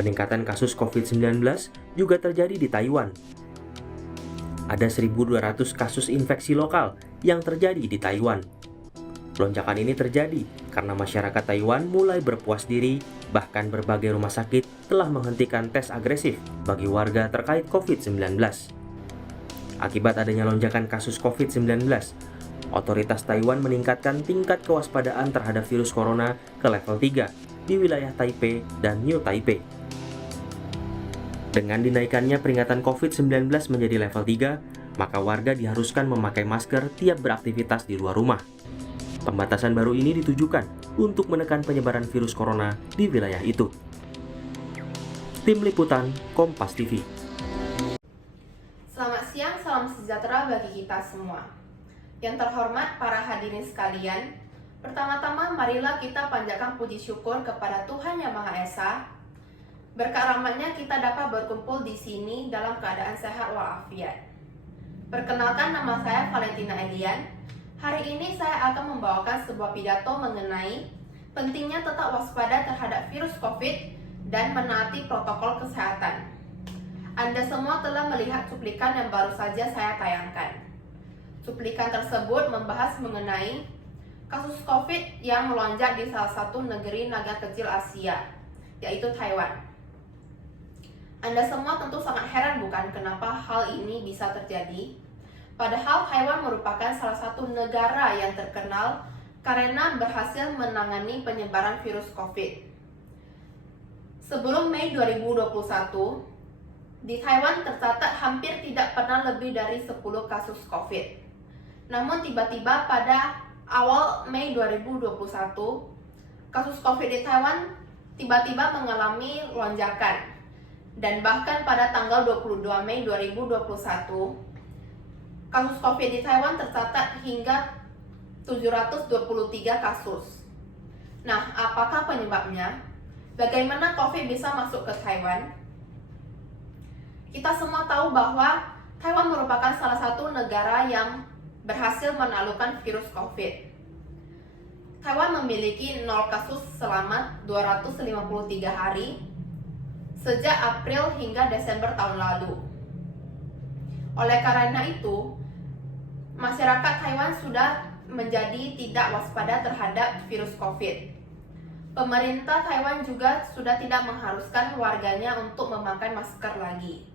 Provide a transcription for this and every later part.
Peningkatan kasus COVID-19 juga terjadi di Taiwan. Ada 1.200 kasus infeksi lokal yang terjadi di Taiwan. Lonjakan ini terjadi karena masyarakat Taiwan mulai berpuas diri, bahkan berbagai rumah sakit telah menghentikan tes agresif bagi warga terkait COVID-19. Akibat adanya lonjakan kasus COVID-19, otoritas Taiwan meningkatkan tingkat kewaspadaan terhadap virus corona ke level 3 di wilayah Taipei dan New Taipei. Dengan dinaikannya peringatan COVID-19 menjadi level 3, maka warga diharuskan memakai masker tiap beraktivitas di luar rumah. Pembatasan baru ini ditujukan untuk menekan penyebaran virus corona di wilayah itu. Tim Liputan Kompas TV. Selamat siang, salam sejahtera bagi kita semua. Yang terhormat para hadirin sekalian, pertama-tama marilah kita panjatkan puji syukur kepada Tuhan Yang Maha Esa. Berkat rahmat-Nya kita dapat berkumpul di sini dalam keadaan sehat walafiat. Perkenalkan, nama saya Valentina Elian. Hari ini saya akan membawakan sebuah pidato mengenai pentingnya tetap waspada terhadap virus COVID dan menaati protokol kesehatan. Anda semua telah melihat cuplikan yang baru saja saya tayangkan. Cuplikan tersebut membahas mengenai kasus COVID yang melonjak di salah satu negeri kecil Asia, yaitu Taiwan. Anda semua tentu sangat heran bukan kenapa hal ini bisa terjadi? Padahal Taiwan merupakan salah satu negara yang terkenal karena berhasil menangani penyebaran virus COVID. Sebelum Mei 2021, di Taiwan tercatat hampir tidak pernah lebih dari 10 kasus COVID. Namun tiba-tiba pada awal Mei 2021, kasus COVID di Taiwan tiba-tiba mengalami lonjakan. Dan bahkan pada tanggal 22 Mei 2021, kasus COVID di Taiwan tercatat hingga 723 kasus. Nah, apakah penyebabnya? Bagaimana COVID bisa masuk ke Taiwan? Kita semua tahu bahwa Taiwan merupakan salah satu negara yang berhasil menaklukkan virus COVID. Taiwan memiliki 0 kasus selama 253 hari sejak April hingga Desember tahun lalu. Oleh karena itu, masyarakat Taiwan sudah menjadi tidak waspada terhadap virus COVID. Pemerintah Taiwan juga sudah tidak mengharuskan warganya untuk memakai masker lagi.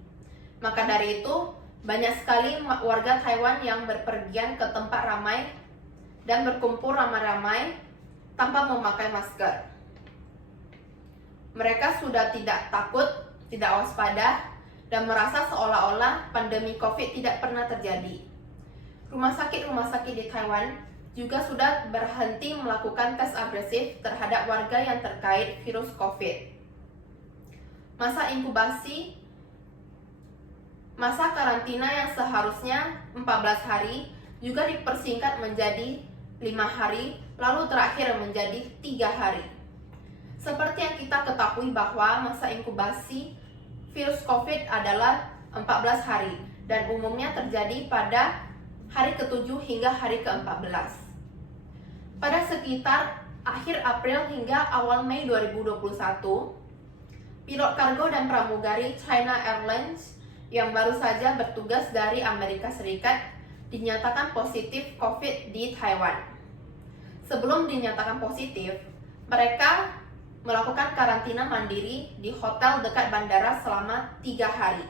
Maka dari itu, banyak sekali warga Taiwan yang berpergian ke tempat ramai dan berkumpul ramai-ramai tanpa memakai masker. Mereka sudah tidak takut, tidak waspada, dan merasa seolah-olah pandemi COVID tidak pernah terjadi. Rumah sakit di Taiwan juga sudah berhenti melakukan tes agresif terhadap warga yang terkait virus COVID. Masa karantina yang seharusnya 14 hari juga dipersingkat menjadi 5 hari, lalu terakhir menjadi 3 hari. Seperti yang kita ketahui bahwa masa inkubasi virus COVID adalah 14 hari dan umumnya terjadi pada hari ke-7 hingga hari ke-14. Pada sekitar akhir April hingga awal Mei 2021, pilot kargo dan pramugari China Airlines yang baru saja bertugas dari Amerika Serikat dinyatakan positif COVID di Taiwan. Sebelum dinyatakan positif, mereka melakukan karantina mandiri di hotel dekat bandara selama 3 hari.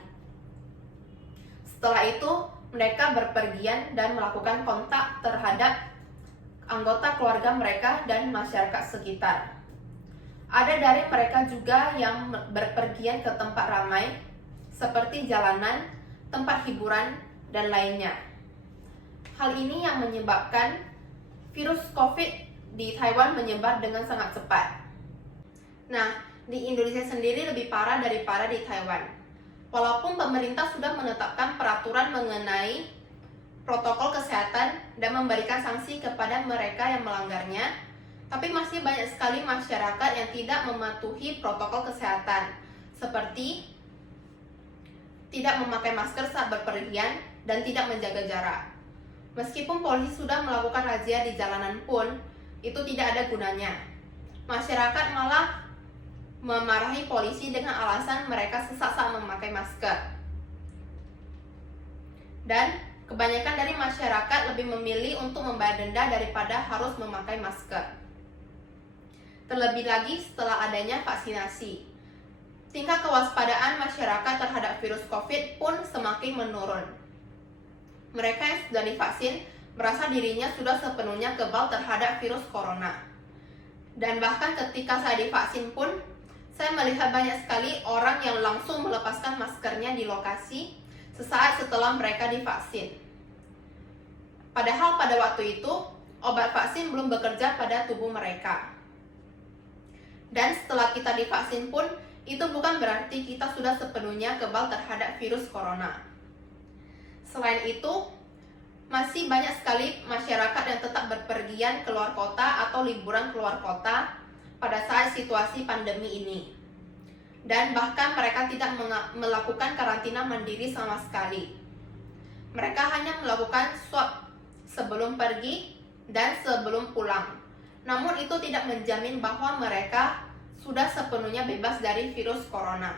Setelah itu, mereka berpergian dan melakukan kontak terhadap anggota keluarga mereka dan masyarakat sekitar. Ada dari mereka juga yang berpergian ke tempat ramai, seperti jalanan, tempat hiburan, dan lainnya. Hal ini yang menyebabkan virus COVID di Taiwan menyebar dengan sangat cepat. Nah, di Indonesia sendiri lebih parah daripada di Taiwan. Walaupun pemerintah sudah menetapkan peraturan mengenai protokol kesehatan dan memberikan sanksi kepada mereka yang melanggarnya, tapi masih banyak sekali masyarakat yang tidak mematuhi protokol kesehatan, seperti tidak memakai masker saat berpergian dan tidak menjaga jarak. Meskipun polisi sudah melakukan razia di jalanan pun, itu tidak ada gunanya. Masyarakat malah memarahi polisi dengan alasan mereka sesak saat memakai masker. Dan kebanyakan dari masyarakat lebih memilih untuk membayar denda daripada harus memakai masker. Terlebih lagi setelah adanya vaksinasi, tingkat kewaspadaan masyarakat terhadap virus COVID pun semakin menurun. Mereka yang sudah divaksin merasa dirinya sudah sepenuhnya kebal terhadap virus corona. Dan bahkan ketika saya divaksin pun, saya melihat banyak sekali orang yang langsung melepaskan maskernya di lokasi sesaat setelah mereka divaksin. Padahal pada waktu itu, obat vaksin belum bekerja pada tubuh mereka. Dan setelah kita divaksin pun, itu bukan berarti kita sudah sepenuhnya kebal terhadap virus corona. Selain itu, masih banyak sekali masyarakat yang tetap berpergian keluar kota atau liburan keluar kota pada saat situasi pandemi ini. Dan bahkan mereka tidak melakukan karantina mandiri sama sekali. Mereka hanya melakukan swab sebelum pergi dan sebelum pulang. Namun itu tidak menjamin bahwa mereka sudah sepenuhnya bebas dari virus corona.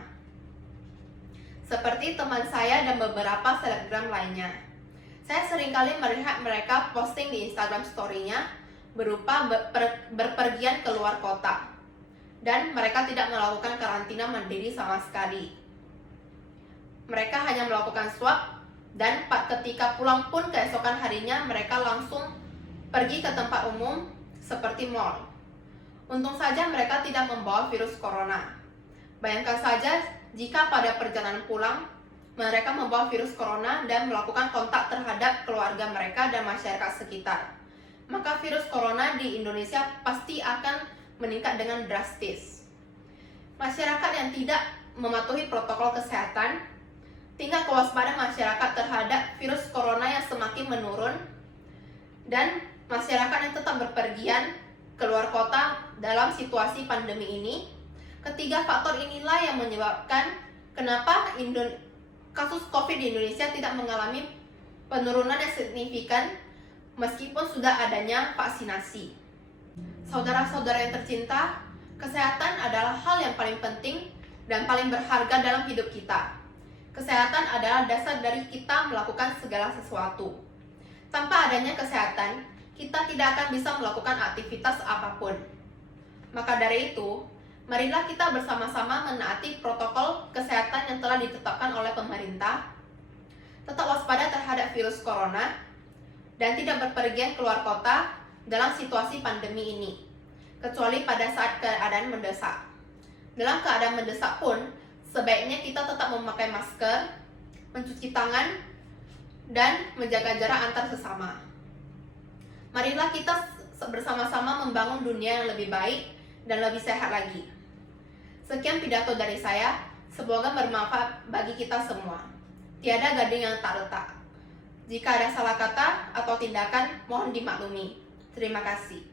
Seperti teman saya dan beberapa selebgram lainnya. Saya seringkali melihat mereka posting di Instagram story-nya berupa berpergian keluar kota. Dan mereka tidak melakukan karantina mandiri sama sekali. Mereka hanya melakukan swab dan ketika pulang pun keesokan harinya mereka langsung pergi ke tempat umum seperti mall. Untung saja mereka tidak membawa virus corona. Bayangkan saja jika pada perjalanan pulang mereka membawa virus corona dan melakukan kontak terhadap keluarga mereka dan masyarakat sekitar. Maka virus corona di Indonesia pasti akan meningkat dengan drastis. Masyarakat yang tidak mematuhi protokol kesehatan, tingkat kewaspadaan masyarakat terhadap virus corona yang semakin menurun, dan masyarakat yang tetap berpergian keluar kota dalam situasi pandemi ini. Ketiga faktor inilah yang menyebabkan kenapa kasus COVID di Indonesia tidak mengalami penurunan yang signifikan meskipun sudah adanya vaksinasi. Saudara-saudara yang tercinta, kesehatan adalah hal yang paling penting dan paling berharga dalam hidup kita. Kesehatan adalah dasar dari kita melakukan segala sesuatu. Tanpa adanya kesehatan, kita tidak akan bisa melakukan aktivitas apapun. Maka dari itu, marilah kita bersama-sama menaati protokol kesehatan yang telah ditetapkan oleh pemerintah, tetap waspada terhadap virus corona, dan tidak berpergian keluar kota dalam situasi pandemi ini, kecuali pada saat keadaan mendesak. Dalam keadaan mendesak pun, sebaiknya kita tetap memakai masker, mencuci tangan, dan menjaga jarak antar sesama. Marilah kita bersama-sama membangun dunia yang lebih baik dan lebih sehat lagi. Sekian pidato dari saya, semoga bermanfaat bagi kita semua. Tiada gading yang tak retak. Jika ada salah kata atau tindakan, mohon dimaklumi. Terima kasih.